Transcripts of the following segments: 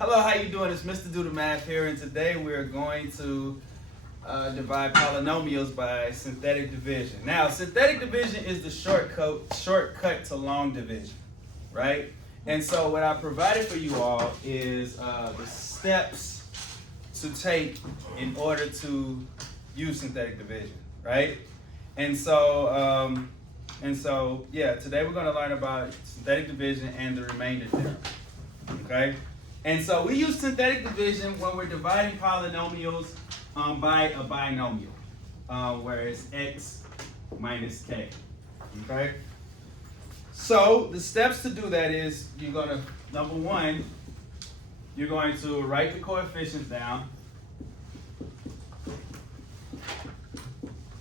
Hello, how you doing? It's Mr. Do the Math here, and today we're going to divide polynomials by synthetic division. Now, synthetic division is the shortcut to long division, right? And so what I provided for you all is the steps to take in order to use synthetic division, right? And so yeah, today we're going to learn about synthetic division and the remainder theorem, okay? And so we use synthetic division when we're dividing polynomials by a binomial, where it's x minus k, okay? So the steps to do that is you're going to, number one, you're going to write the coefficients down.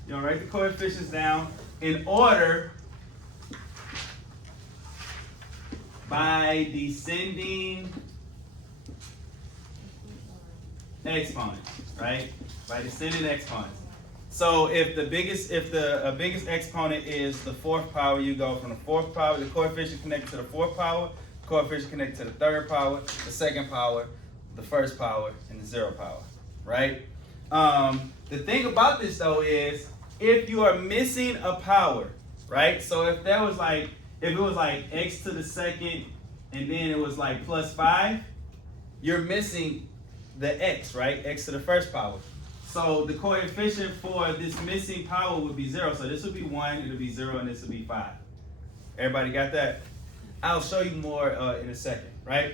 You'll write the coefficients down in order by descending exponents, right? By descending exponents. So if the biggest exponent is the fourth power, you go from the fourth power, the coefficient connected to the fourth power, the coefficient connected to the third power, the second power, the first power, and the zero power, right? The thing about this though is if you are missing a power, right? So if it was like x to the second and then it was like plus 5, you're missing the x, right? X to the first power. So the coefficient for this missing power would be 0. So this would be 1, it'll be 0, and this would be 5. Everybody got that? I'll show you more in a second, right?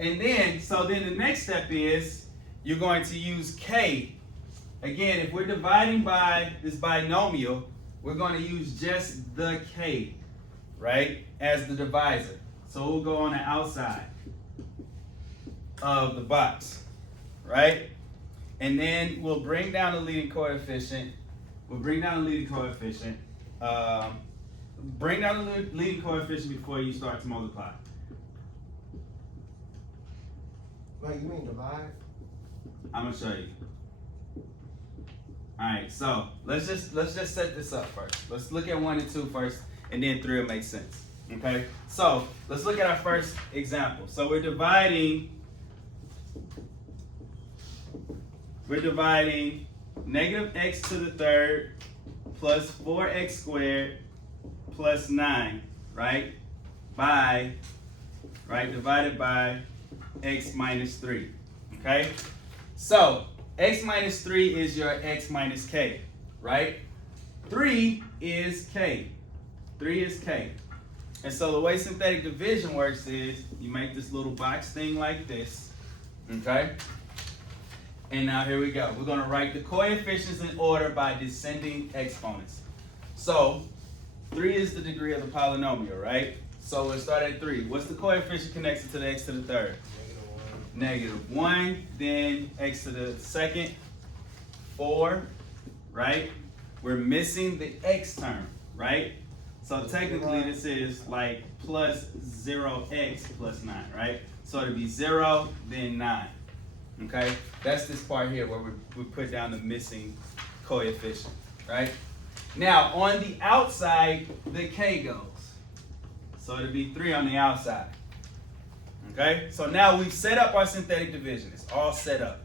And then, so then the next step is you're going to use k. Again, if we're dividing by this binomial, we're going to use just the k, right, as the divisor. So we'll go on the outside of the box, right? And then we'll bring down the leading coefficient. Bring down the leading coefficient before you start to multiply. Wait, you mean divide? I'm gonna show you. All right, so let's just set this up first. Let's look at 1 and 2 first, and then 3 will make sense. Okay, so let's look at our first example. So we're dividing negative x to the third plus 4x squared plus 9, right? Divided by x minus 3, okay? So x minus 3 is your x minus k, right? 3 is k. 3 is k. And so the way synthetic division works is you make this little box thing like this, okay? And now here we go. We're going to write the coefficients in order by descending exponents. So 3 is the degree of the polynomial, right? So we'll start at 3. What's the coefficient connected to the x to the third? Negative 1. Then x to the second, 4, right? We're missing the x term, right? So technically this is like plus 0x plus 9, right? So it'll be 0, then 9. Okay, that's this part here where we put down the missing coefficient, right? Now, on the outside, the k goes. So it'll be 3 on the outside. Okay, so now we've set up our synthetic division. It's all set up.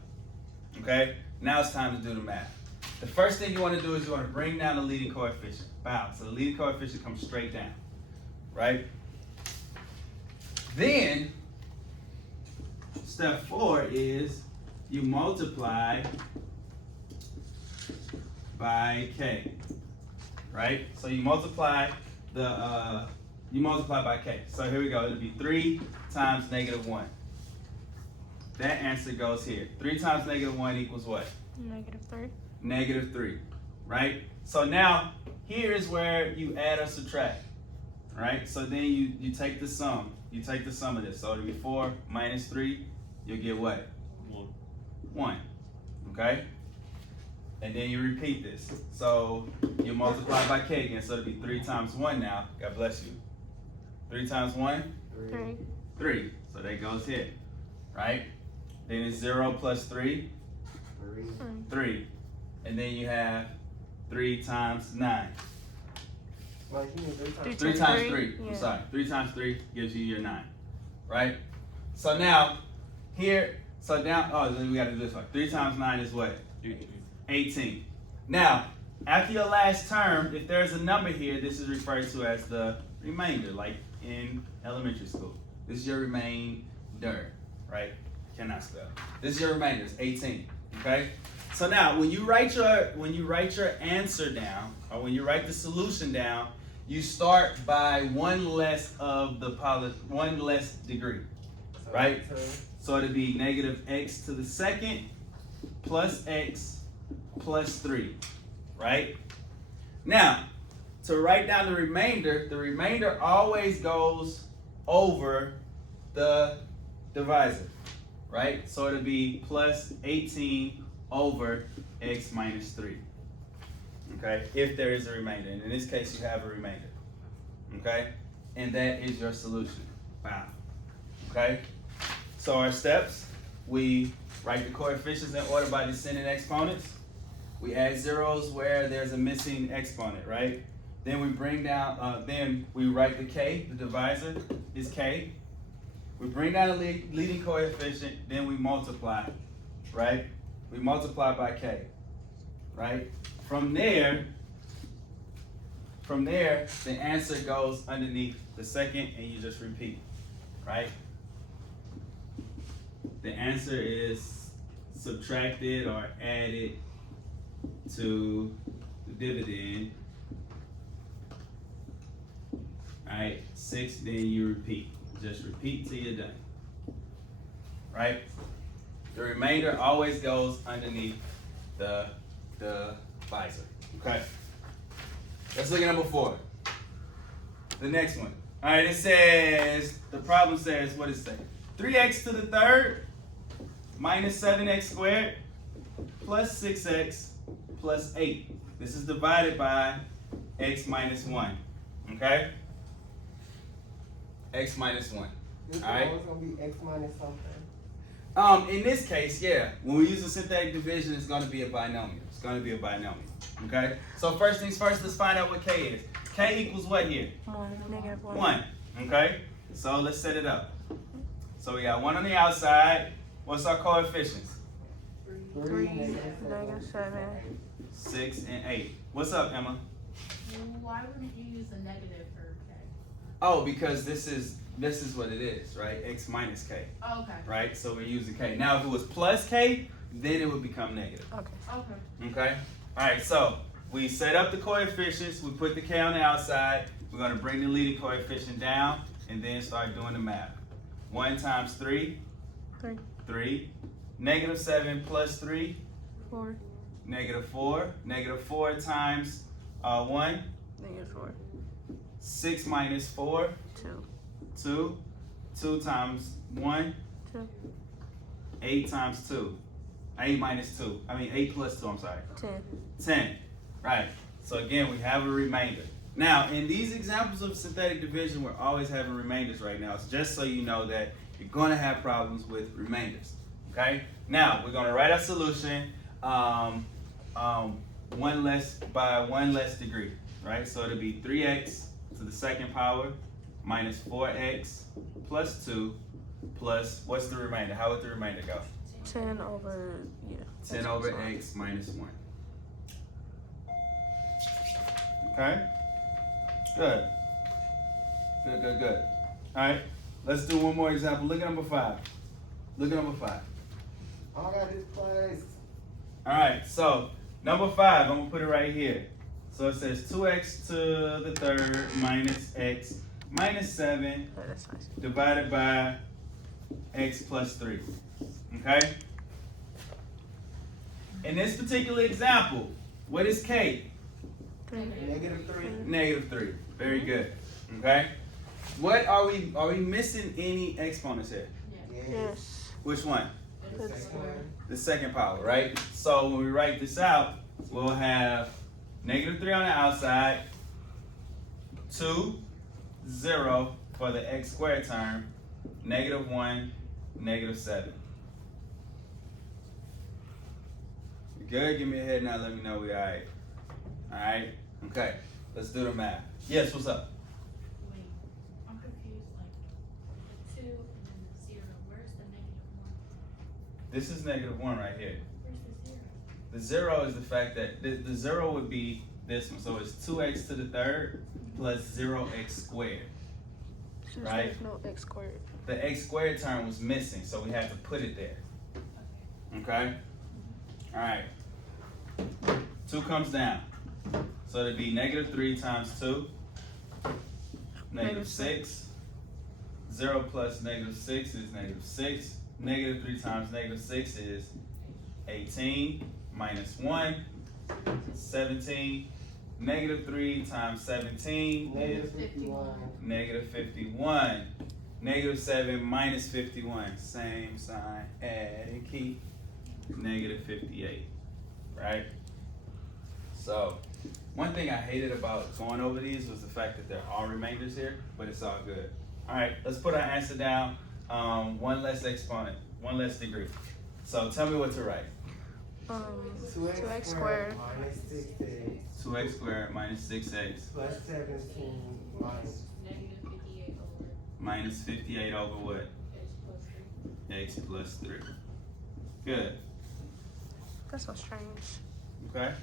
Okay, now it's time to do the math. The first thing you want to do is you want to bring down the leading coefficient. Wow, so the leading coefficient comes straight down, right? Then, step 4 is you multiply by k, right? So you multiply by k. So here we go. It'll be 3 times negative 1. That answer goes here. 3 times negative 1 equals what? Negative 3. Negative 3, right? So now here is where you add or subtract, right? So then you take the sum. You take the sum of this. So it'll be 4 minus 3. You'll get what? 1. Okay? And then you repeat this. So you multiply by k again. So it'll be 3 times 1 now. God bless you. 3 times 1? 3. 3. So that goes here, right? Then it's 0 plus 3? 3. And then you have 3 times 9. Like, you mean 3 times 3 times 3. Yeah. I'm sorry. 3 times 3 gives you your 9, right? So now, here, so down, then we gotta do this one. 3 times 9 is what? 18. Now, after your last term, if there's a number here, this is referred to as the remainder, like in elementary school. This is your remainder, right? Cannot spell. This is your remainder, it's 18, okay? So now, when you write your answer down, or when you write the solution down, you start by one less degree, right? So it'd be negative x to the second plus x plus 3, right? Now, to write down the remainder always goes over the divisor, right? So it'll be plus 18 over x minus 3, okay? If there is a remainder, and in this case you have a remainder, okay? And that is your solution. Wow. Okay? So our steps, we write the coefficients in order by descending exponents. We add zeros where there's a missing exponent, right? Then we bring down, then we write the k, the divisor is k. We bring down the leading coefficient, then we multiply, right? We multiply by k, right? From there, the answer goes underneath the second and you just repeat, right? The answer is subtracted or added to the dividend, right? 6, then you repeat. Just repeat till you're done, right? The remainder always goes underneath the divisor, okay? Let's look at number 4. The next one. All right, it says, the problem says, what does it say? 3x to the third minus 7x squared plus 6x plus 8. This is divided by x minus 1, okay? X minus 1, all right? It's going to be x minus something. In this case, yeah, when we use a synthetic division, it's going to be a binomial. It's going to be a binomial, okay? So first things first, let's find out what k is. K equals what here? 1. 1, okay? So let's set it up. So we got 1 on the outside. What's our coefficients? 3, negative 7. 6 and 8. What's up, Emma? Why wouldn't you use a negative for k? Oh, because this is what it is, right? X minus k, Oh, okay. right? So we're using k. Now, if it was plus k, then it would become negative. Okay. Okay. Okay? All right, so we set up the coefficients. We put the k on the outside. We're going to bring the leading coefficient down and then start doing the math. 1 times 3. 3. 3. Negative 7 plus 3. 4. Negative 4. Negative 4 times 1. Negative 4. 6 minus 4. 2. 2. 2 times 1. 2. 8 times 2. 8 minus 2. 8 plus 2, I'm sorry. 10. 10. Right. So again, we have a remainder. Now, in these examples of synthetic division, we're always having remainders right now. It's just so you know that you're going to have problems with remainders. Okay? Now, we're going to write our solution one less degree. Right? So it'll be 3x to the second power minus 4x plus 2 plus, what's the remainder? How would the remainder go? 10 over, 10 over x minus 1. Okay? Good. Good. All right, let's do one more example. Look at number 5. Look at number 5. All I got is place. All right, so number 5, I'm going to put it right here. So it says 2x to the third minus x minus 7 that's nice. divided by x plus 3. Okay? In this particular example, what is k? 3. Negative 3. Negative 3. Very good. Okay? What are we missing any exponents here? Yes. Which one? The second one. The second power, right? So when we write this out, we'll have negative 3 on the outside, 2, 0 for the x squared term, negative 1, negative 7. You good? Give me a head nod, let me know we alright. Alright? Okay. Let's do the math. Yes, what's up? Wait, I'm confused. Like the 2 and then the 0. Where's the negative 1? This is -1 right here. Where's the zero? The 0 is the fact that the 0 would be this one. So it's 2x to the third plus 0x squared. Since Right. there's no x squared. The x squared term was missing, so we had to put it there. Okay? Alright. 2 comes down. So it'd be -3 times 2. -6. 0 plus -6 is -6. -3 times -6 is 18 minus 1, 17. -3 times 17 is -51. -51. -7 minus 51. Same sign, add and keep. -58. Right? So, one thing I hated about going over these was the fact that there are remainders here, but it's all good. Alright, let's put our answer down. One less exponent, one less degree. So tell me what to write. 2x squared minus 6x 2x squared minus 6x plus 17 minus Negative 58 over minus 58 over what? x plus 3. X plus 3. Good. That's so strange. Okay.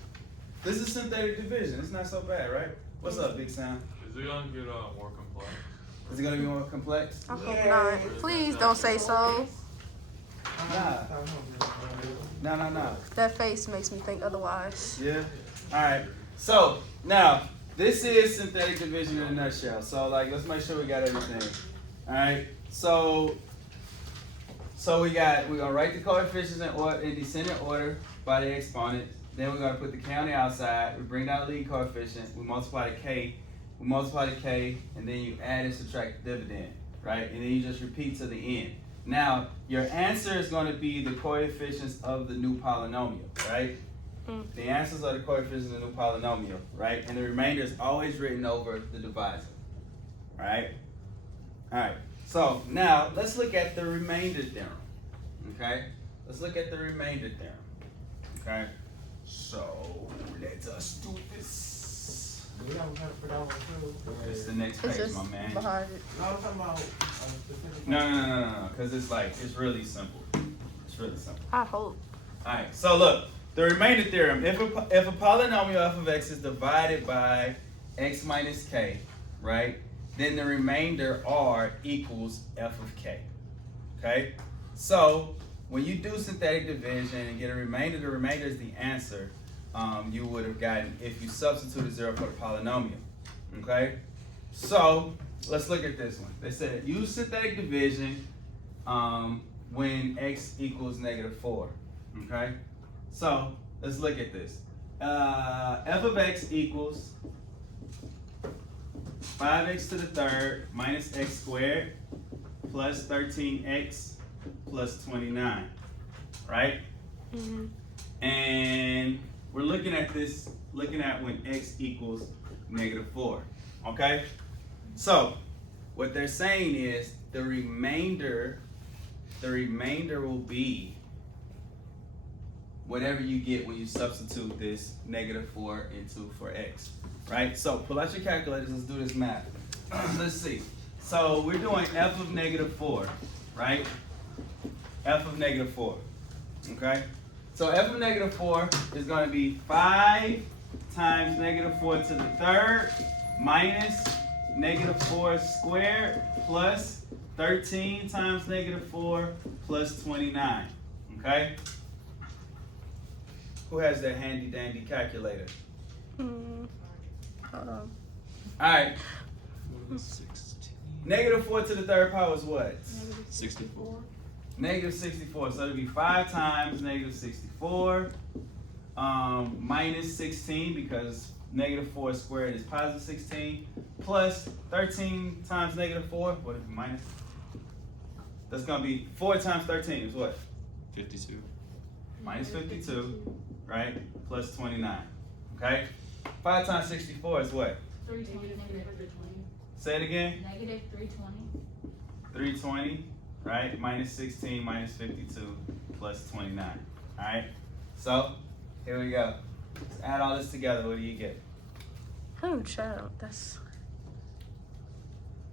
This is synthetic division. It's not so bad, right? What's up, Big Sound? Is it gonna get more complex? Is it gonna be more complex? I hope Yeah. not. Please don't say so. No. That face makes me think otherwise. Yeah. All right. So now this is synthetic division in a nutshell. So like, let's make sure we got everything. All right. So we're gonna write the coefficients in descending order by the exponent. Then we're gonna put the k on the outside. We bring down the lead coefficient. We multiply the k. We multiply the k, and then you add and subtract the dividend, right? And then you just repeat to the end. Now, your answer is going to be the coefficients of the new polynomial, right? The answers are the coefficients of the new polynomial, right? And the remainder is always written over the divisor, right? All right, so now let's look at the remainder theorem, okay? Let's look at the remainder theorem, okay? So, let us do this. We don't have to put that one too. It's the next It's page, just my man. behind it. No, I'm talking about specific. No, because it's really simple. It's really simple. I hope. Alright, so look, the remainder theorem, if a polynomial f of x is divided by x minus k, right, then the remainder r equals f of k, okay? So, when you do synthetic division and get a remainder, the remainder is the answer you would have gotten if you substituted 0 for the polynomial, okay? So, let's look at this one. They said use synthetic division when x equals -4, okay? So, let's look at this. F of x equals 5x to the third minus x squared plus 13x plus 29, right? Mm-hmm. And we're looking at when x equals -4, okay? So, what they're saying is the remainder will be whatever you get when you substitute this -4 into for x, right? So, pull out your calculators, let's do this math. Let's see. So, we're doing f of -4, right? F of -4, okay? So f of -4 is going to be 5 times -4 to the third minus -4 squared plus 13 times -4 plus 29. Okay? Who has that handy dandy calculator? Hold on. Alright. 16. -4 to the third power is what? 64. -64. So it'll be 5 times -64 minus 16 because -4 squared is positive 16 plus 13 times -4. What if minus? That's gonna be 4 times 13 is what? 52. Minus 52, right? Plus 29. Okay? 5 times 64 is what? 320, negative 320. Say it again. Negative 320. 320, right? Minus 16 minus 52 plus 29. Alright? So, here we go. Let's add all this together. What do you get? Oh, child. That's.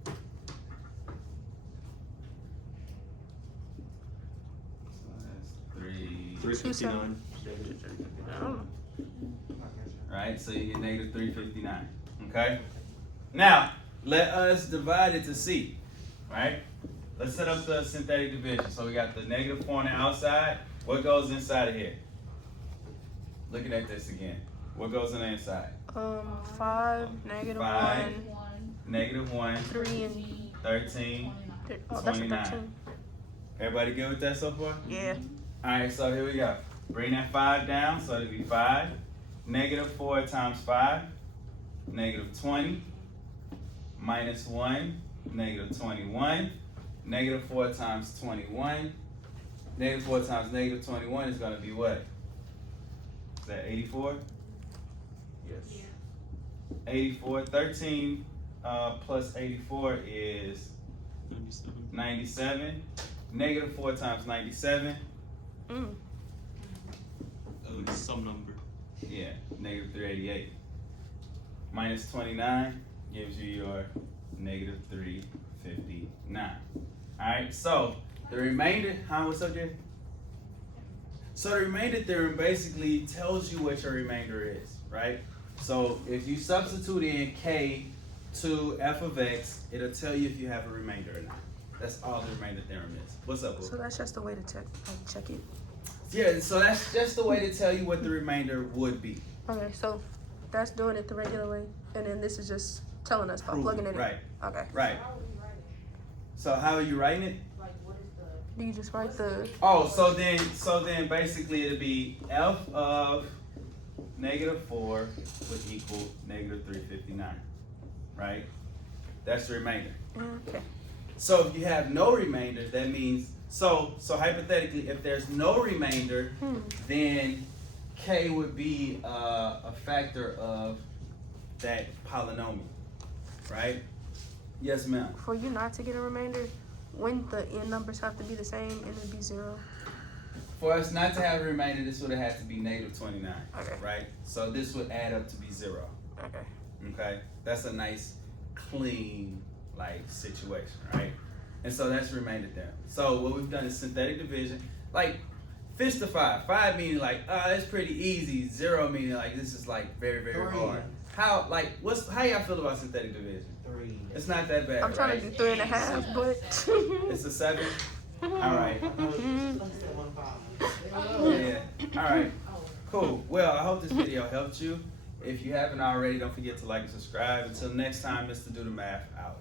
So that's 359. Right? So you get negative 359. Okay? Now, let us divide it to C. Right? Let's set up the synthetic division. So we got the negative 4 on the outside. What goes inside of here? Looking at this again. What goes on the inside? 5, negative 5, 1, negative 1, 3, and 13, oh, that's a 29. 13. Everybody good with that so far? Yeah. Alright, so here we go. Bring that 5 down, so it'll be 5. Negative 4 times 5, negative 20, minus 1, negative 21. Negative 4 times 21. Negative 4 times negative 21 is going to be what? Is that 84? Yes. 84. 13 plus 84 is 97. 97. Negative 4 times 97. Mm. Oh, it's some number. Yeah, negative 388. Minus 29 gives you your negative 359. Alright, so the remainder, what's up, Jay? So the remainder theorem basically tells you what your remainder is, right? So if you substitute in k to f of x, it'll tell you if you have a remainder or not. That's all the remainder theorem is. What's up, Boo? So that's just a way to check it. Yeah, so that's just the way to tell you what the remainder would be. Okay, so that's doing it the regular way, and then this is just telling us by plugging it in. Right. Okay. Right. So how are you writing it? Do you just write the? Oh, so then basically it'll be f of negative 4 would equal negative 359, right? That's the remainder. Okay. So if you have no remainder, that means, so hypothetically, if there's no remainder, then k would be a factor of that polynomial, right? Yes, ma'am. For you not to get a remainder, wouldn't the n numbers have to be the same and it'd be 0? For us not to have a remainder, this would have had to be negative 29, Okay. right? So this would add up to be 0. Okay. Okay, that's a nice, clean, like, situation, right? And so that's remainder theorem. So what we've done is synthetic division, like fish to 5. 5 meaning like, it's pretty easy. 0 meaning like this is like very, very 3. hard. How y'all feel about synthetic division? 3. It's not that bad, I'm trying right? to do 3.5, but. It's a 7. All right. Oh, Yeah. All right. Cool. Well, I hope this video helped you. If you haven't already, don't forget to like and subscribe. Until next time, Mr. Do the Math out.